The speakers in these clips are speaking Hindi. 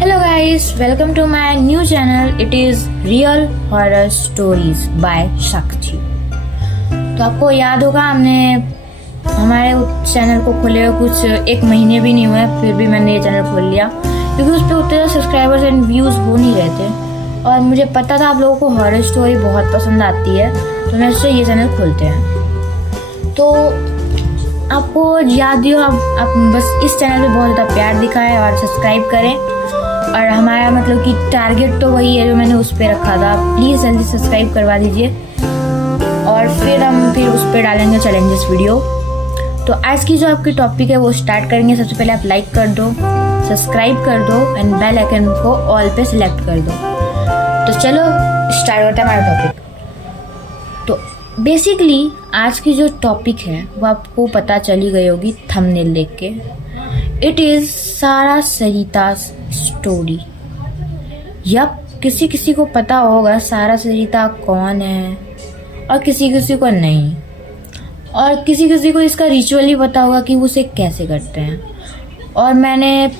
Hello guys, welcome to my new channel. It is Real Horror Stories by Shakti. तो आपको याद होगा हमने हमारे चैनल को खोले हुए कुछ एक महीने भी नहीं हुए, फिर भी मैंने ये चैनल खोल लिया क्योंकि उस पर उतने सब्सक्राइबर्स एंड व्यूज़ हो नहीं रहे थे और मुझे पता था आप लोगों को हॉरर स्टोरी बहुत पसंद आती है, तो मैं उससे ये चैनल खोलते हैं। तो आपको याद ही हो, आप बस इस चैनल पे बहुत ज़्यादा प्यार दिखाएं और सब्सक्राइब करें। और हमारा मतलब कि टारगेट तो वही है जो मैंने उस पर रखा था। प्लीज़ जल्दी सब्सक्राइब करवा दीजिए और फिर हम उस पर डालेंगे चैलेंजेस वीडियो। तो आज की जो आपकी टॉपिक है वो स्टार्ट करेंगे। सबसे पहले आप लाइक कर दो, सब्सक्राइब कर दो एंड बेल आइकन को ऑल पे सिलेक्ट कर दो। तो चलो स्टार्ट होता है हमारा टॉपिक। तो बेसिकली आज की जो टॉपिक है वो आपको पता चली गई होगी थंबनेल देख के। इट इज़ सारा सरिता स्टोरी। यप, किसी किसी को पता होगा सारा सरिता कौन है और किसी किसी को नहीं, और किसी किसी को इसका रिचुअल ही पता होगा कि वो उसे कैसे करते हैं। और मैंने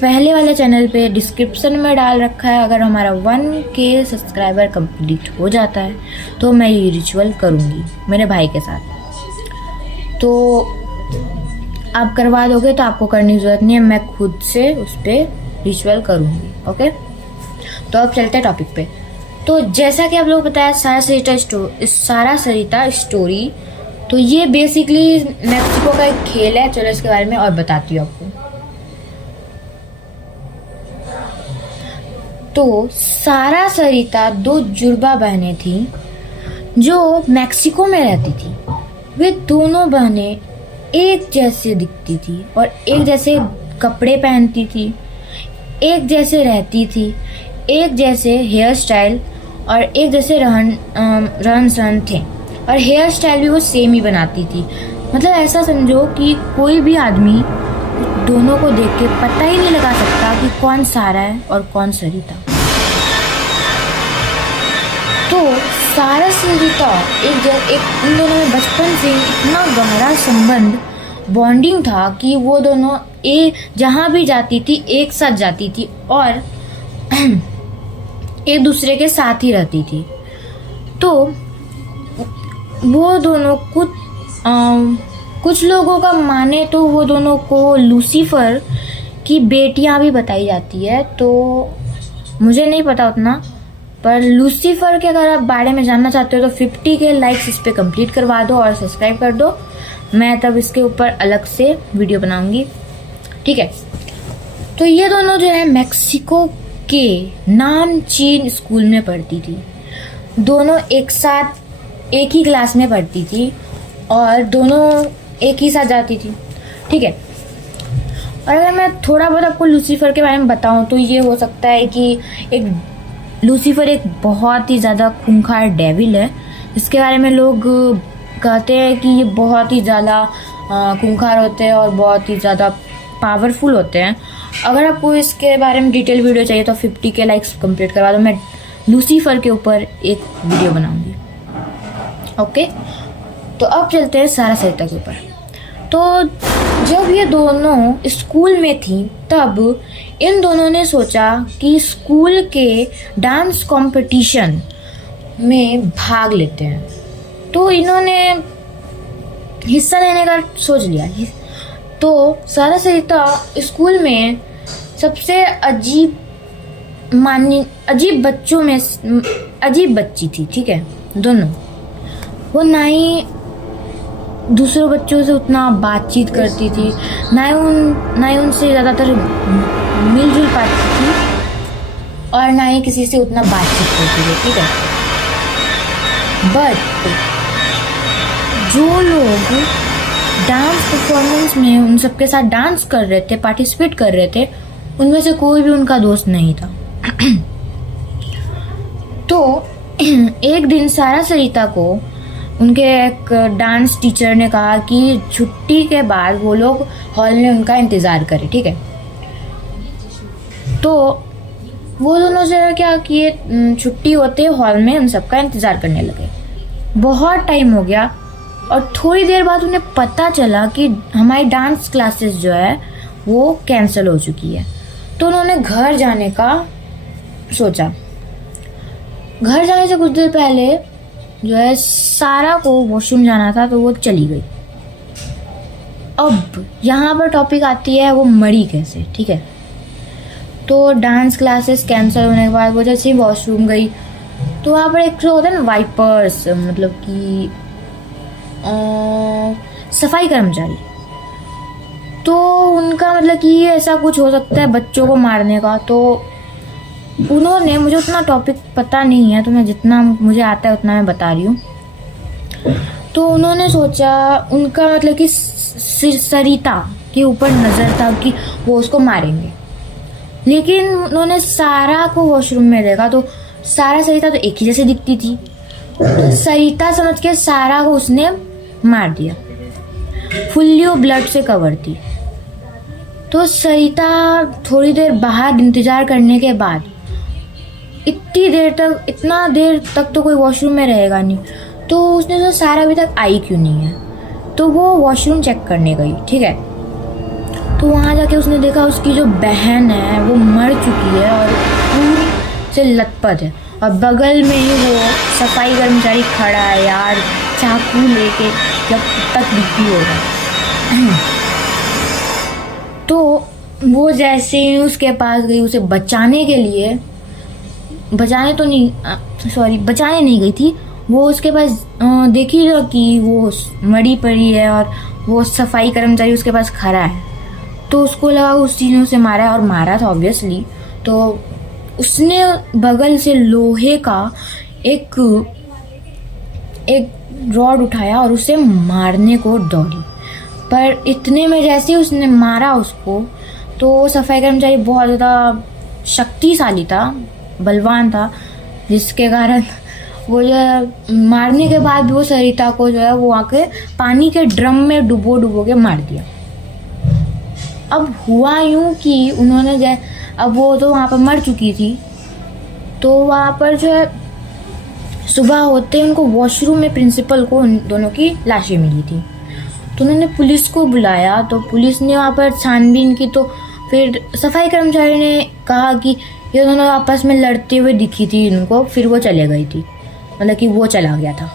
पहले वाले चैनल पे डिस्क्रिप्शन में डाल रखा है, अगर हमारा 1K सब्सक्राइबर कंप्लीट हो जाता है तो मैं ये रिचुअल करूँगी मेरे भाई के साथ। तो आप करवा दोगे तो आपको करने की ज़रूरत नहीं है, मैं खुद से उस पर रिचुअल करूँगी। ओके, तो अब चलते हैं टॉपिक पे। तो जैसा कि आप लोगों को बताया सारा सरिता स्टोरी, तो ये बेसिकली मैक्सिको का एक खेल है। चलो इसके बारे में और बताती हूँ आपको। तो सारा सरिता दो जुड़वा बहनें थीं जो मैक्सिको में रहती थी। वे दोनों बहनें एक जैसे दिखती थी और एक जैसे कपड़े पहनती थी, एक जैसे रहती थी, एक जैसे हेयर स्टाइल और एक जैसे रहन सहन थे, और हेयर स्टाइल भी वो सेम ही बनाती थी। मतलब ऐसा समझो कि कोई भी आदमी दोनों को देख के पता ही नहीं लगा सकता कि कौन सारा है और कौन सरिता। तो सारा सरिता एक उन दोनों में बचपन से इतना गहरा संबंध बॉन्डिंग था कि वो दोनों जहाँ भी जाती थी एक साथ जाती थी और एक दूसरे के साथ ही रहती थी। तो वो दोनों कुछ लोगों का माने तो वो दोनों को लूसीफर की बेटियां भी बताई जाती है। तो मुझे नहीं पता उतना, पर लूसीफर के अगर आप बारे में जानना चाहते हो तो 50K लाइक्स इस पर कंप्लीट करवा दो और सब्सक्राइब कर दो। मैं तब इसके ऊपर अलग से वीडियो बनाऊंगी, ठीक है। तो ये दोनों जो है मैक्सिको के नामचीन स्कूल में पढ़ती थी। दोनों एक साथ एक ही क्लास में पढ़ती थी और दोनों एक ही साथ जाती थी, ठीक है। और अगर मैं थोड़ा बहुत आपको लूसीफर के बारे में बताऊं तो ये हो सकता है कि लूसीफर एक बहुत ही ज़्यादा खूंखार डेविल है। इसके बारे में लोग कहते हैं कि ये बहुत ही ज़्यादा खूंखार होते हैं और बहुत ही ज़्यादा पावरफुल होते हैं। अगर आपको इसके बारे में डिटेल वीडियो चाहिए तो 50K लाइक्स कंप्लीट करवा दो, मैं लूसीफर के ऊपर एक वीडियो बनाऊंगी। ओके, तो अब चलते हैं सारा सरिता के ऊपर। तो जब ये दोनों स्कूल में थी तब इन दोनों ने सोचा कि स्कूल के डांस कंपटीशन में भाग लेते हैं। तो इन्होंने हिस्सा लेने का सोच लिया। तो सारा सरिता स्कूल में सबसे अजीब बच्चों में अजीब बच्ची थी, ठीक है। दोनों वो ना ही दूसरे बच्चों से उतना बातचीत करती थी, ना ही उनसे ज़्यादातर मिलजुल पाती थी और ना ही किसी से उतना बातचीत करती थी, ठीक है। बट जो लोग डांस परफॉर्मेंस में उन सबके साथ डांस कर रहे थे, पार्टिसिपेट कर रहे थे, उनमें से कोई भी उनका दोस्त नहीं था। तो एक दिन सारा सरिता को उनके एक डांस टीचर ने कहा कि छुट्टी के बाद वो लोग हॉल में उनका इंतज़ार करें, ठीक है। तो वो दोनों जो है क्या किए, छुट्टी होते हॉल में उन सबका इंतज़ार करने लगे। बहुत टाइम हो गया और थोड़ी देर बाद उन्हें पता चला कि हमारी डांस क्लासेस जो है वो कैंसिल हो चुकी है। तो तो उन्होंने घर जाने का सोचा। घर जाने से कुछ देर पहले जो है सारा को वॉशरूम जाना था, तो वो चली गई। अब यहाँ पर टॉपिक आती है वो मरी कैसे, ठीक है। तो डांस क्लासेस कैंसिल होने के बाद वो जैसे ही वॉशरूम गई, तो वहाँ पर एक होता है ना वाइपर्स, मतलब कि सफाई कर्मचारी, तो उनका मतलब कि ऐसा कुछ हो सकता है बच्चों को मारने का। तो उन्होंने, मुझे उतना टॉपिक पता नहीं है, तो मैं जितना मुझे आता है उतना मैं बता रही हूँ। तो उन्होंने सोचा, उनका मतलब कि सरिता के ऊपर नज़र था कि वो उसको मारेंगे, लेकिन उन्होंने सारा को वॉशरूम में देखा, तो सारा सरिता तो एक ही जैसे दिखती थी, तो सरिता समझ के सारा को उसने मार दिया। फुल्ली वो ब्लड से कवर थी। तो सरिता थोड़ी देर बाहर इंतजार करने के बाद, इतना देर तक तो कोई वॉशरूम में रहेगा नहीं, तो उसने तो सारा अभी तक आई क्यों नहीं है, तो वो वॉशरूम चेक करने गई, ठीक है। तो वहाँ जाके उसने देखा उसकी जो बहन है वो मर चुकी है और खून से लथपथ है, और बगल में ही वो सफाई कर्मचारी खड़ा है यार, चाकू लेके, जब तक बिकी होगा। तो वो जैसे ही उसके पास गई उसे बचाने के लिए, बचाने नहीं गई थी वो, उसके पास देखी जो कि वो मरी पड़ी है और वो सफाई कर्मचारी उसके पास खड़ा है, तो उसको लगा उस चीज़ ने उसे मारा है, और मारा था ऑब्वियसली। तो उसने बगल से लोहे का एक रॉड उठाया और उसे मारने को दौड़ी, पर इतने में जैसे ही उसने मारा उसको, तो सफाई कर्मचारी बहुत ज़्यादा शक्तिशाली था, बलवान था, जिसके कारण वो जो है मारने के बाद भी वो सरिता को जो है वो आके पानी के ड्रम में डुबो के मार दिया। अब हुआ यूँ कि उन्होंने अब वो तो वहाँ पर मर चुकी थी, तो वहाँ पर जो है सुबह होते उनको वॉशरूम में प्रिंसिपल को उन दोनों की लाशें मिली थी। तो उन्होंने पुलिस को बुलाया, तो पुलिस ने वहाँ पर छानबीन की, तो फिर सफाई कर्मचारी ने कहा कि ये दोनों आपस में लड़ते हुए दिखी थी इनको, फिर वो चले गई थी, मतलब कि वो चला गया था,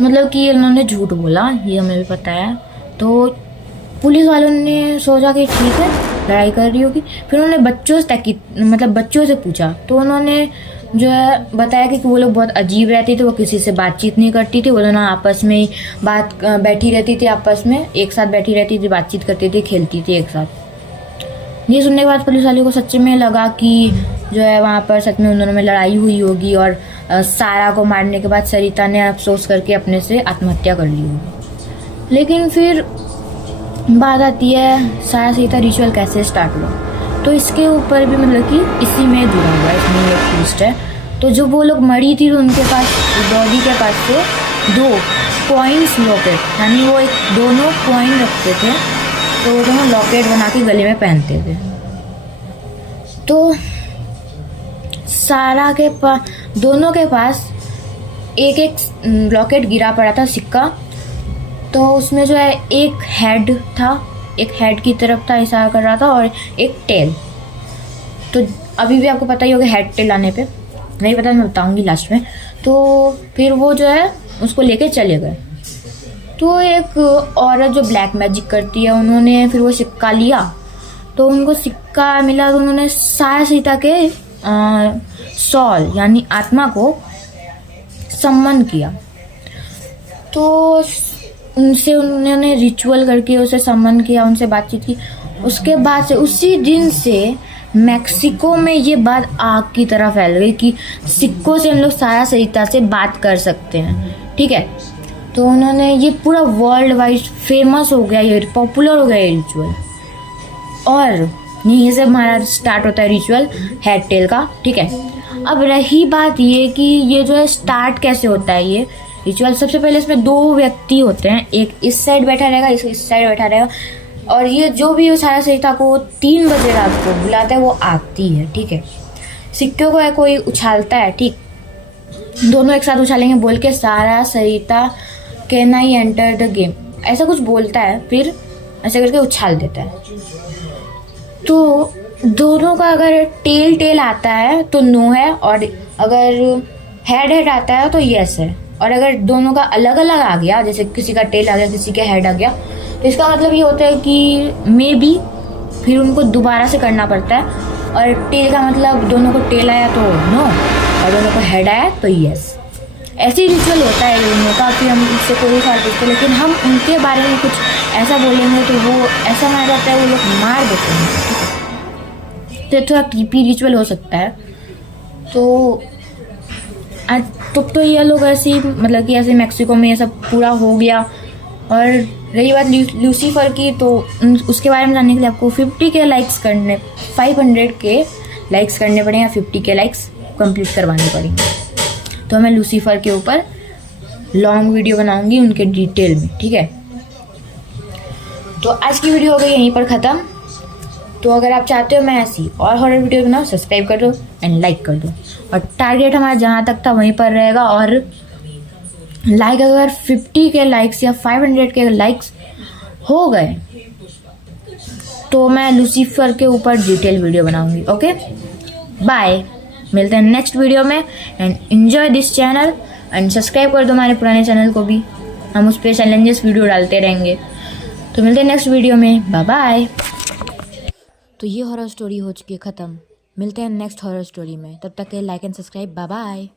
मतलब कि उन्होंने झूठ बोला, ये हमें भी पता है। तो पुलिस वालों ने सोचा कि ठीक है लड़ाई कर रही होगी, फिर उन्होंने बच्चों से पूछा, तो उन्होंने जो है बताया कि वो लोग बहुत अजीब रहते थे, वो किसी से बातचीत नहीं करती थी, वो दोनों आपस में ही बैठी रहती थी, आपस में एक साथ बैठी रहती थी, बातचीत करती थी, खेलती थी एक साथ। ये सुनने के बाद पुलिस वाले को सच्चे में लगा कि जो है वहाँ पर सच में उन दोनों में लड़ाई हुई होगी, और सारा को मारने के बाद सरिता ने अफसोस करके अपने से आत्महत्या कर ली होगी। लेकिन फिर बात आती है सारा सरिता रिचुअल कैसे स्टार्ट हुआ, तो इसके ऊपर भी मतलब कि इसी में जुड़ा हुआ है, इसमें एक ट्विस्ट है। तो जो वो लोग मरी थी, तो उनके पास बॉडी के पास से 2 कॉइन्स लॉकेट, यानी वो दोनों कॉइन रखते थे, तो वो दोनों लॉकेट बना के गले में पहनते थे। तो सारा के पास, दोनों के पास एक लॉकेट गिरा पड़ा था, सिक्का, तो उसमें जो है एक हेड था, एक हेड की तरफ था, इशारा कर रहा था, और एक टेल। तो अभी भी आपको पता ही होगा हेड टेल आने पे, नहीं पता मैं बताऊंगी लास्ट में। तो फिर वो जो है उसको लेके चले गए। तो एक औरत जो ब्लैक मैजिक करती है, उन्होंने फिर वो सिक्का लिया, तो उनको सिक्का मिला, तो उन्होंने सारा सीता के सॉल यानी आत्मा को सम्मन किया। तो उनसे उन्होंने रिचुअल करके उसे सम्मन किया, उनसे बातचीत की। उसके बाद से उसी दिन से मैक्सिको में ये बात आग की तरह फैल गई कि सिक्कों से हम लोग सारा सरिता से बात कर सकते हैं, ठीक है। तो उन्होंने ये पूरा वर्ल्ड वाइड फेमस हो गया, ये पॉपुलर हो गया ये रिचुअल, और यहीं से हमारा स्टार्ट होता है रिचुअल हेड टेल का, ठीक है। अब रही बात ये कि ये जो है स्टार्ट कैसे होता है ये रिचुअल। सबसे पहले इसमें 2 व्यक्ति होते हैं, एक इस साइड बैठा रहेगा, इस साइड बैठा रहेगा, और ये जो भी सारा सरिता को 3 बजे रात को बुलाता है वो आती है, ठीक है। सिक्कों को कोई उछालता है, ठीक, दोनों एक साथ उछालेंगे बोल के सारा Sarita can I enter the game ऐसा कुछ बोलता है, फिर ऐसे करके उछाल देता है। तो दोनों का अगर टेल टेल आता है तो नो है, और अगर हेड हेड आता है तो यस है। और अगर दोनों का अलग अलग आ गया, जैसे किसी का टेल आ गया किसी का हेड आ गया, तो इसका मतलब ये होता है कि मे बी फिर उनको दोबारा से करना पड़ता है। और टेल का मतलब दोनों को टेल आया तो नो, और दोनों को हेड आया तो यस। ऐसे रिचुअल होता है दोनों का। फिर हम इससे कोई सवाल पूछते हैं, लेकिन हम उनके बारे में कुछ ऐसा बोलेंगे तो वो ऐसा माना जाता है, वो लोग मार देते हैं। तो थोड़ा क्रीपी रिचुअल हो सकता है। तो तो ये लोग ऐसे ही, मतलब कि ऐसे मैक्सिको में ये सब पूरा हो गया। और रही बात लूसीफर की, तो उसके बारे में जानने के लिए आपको 50 के लाइक्स करने, 500 के लाइक्स करने पड़ेंगे, 50 के लाइक्स कंप्लीट करवाने पड़ेंगे। तो मैं लूसीफर के ऊपर लॉन्ग वीडियो बनाऊंगी उनके डिटेल में, ठीक है। तो आज की वीडियो हो गई यहीं पर ख़त्म। तो अगर आप चाहते हो मैं ऐसी और हॉरर वीडियो बनाऊँ, सब्सक्राइब कर दो एंड लाइक कर दो। और टारगेट हमारा जहाँ तक था वहीं पर रहेगा। और लाइक अगर 50 के लाइक्स या 500 के लाइक्स हो गए तो मैं लूसीफर के ऊपर डिटेल वीडियो बनाऊंगी। ओके, बाय, मिलते हैं नेक्स्ट वीडियो में। And enjoy this channel and subscribe कर दो हमारे पुराने चैनल को भी, हम उस पर चैलेंजेस वीडियो डालते रहेंगे। तो मिलते हैं नेक्स्ट वीडियो में, बाय बाय। तो ये हॉरर स्टोरी हो चुकी है ख़त्म। मिलते हैं नेक्स्ट हॉरर स्टोरी में, तब तक के like and subscribe, bye bye.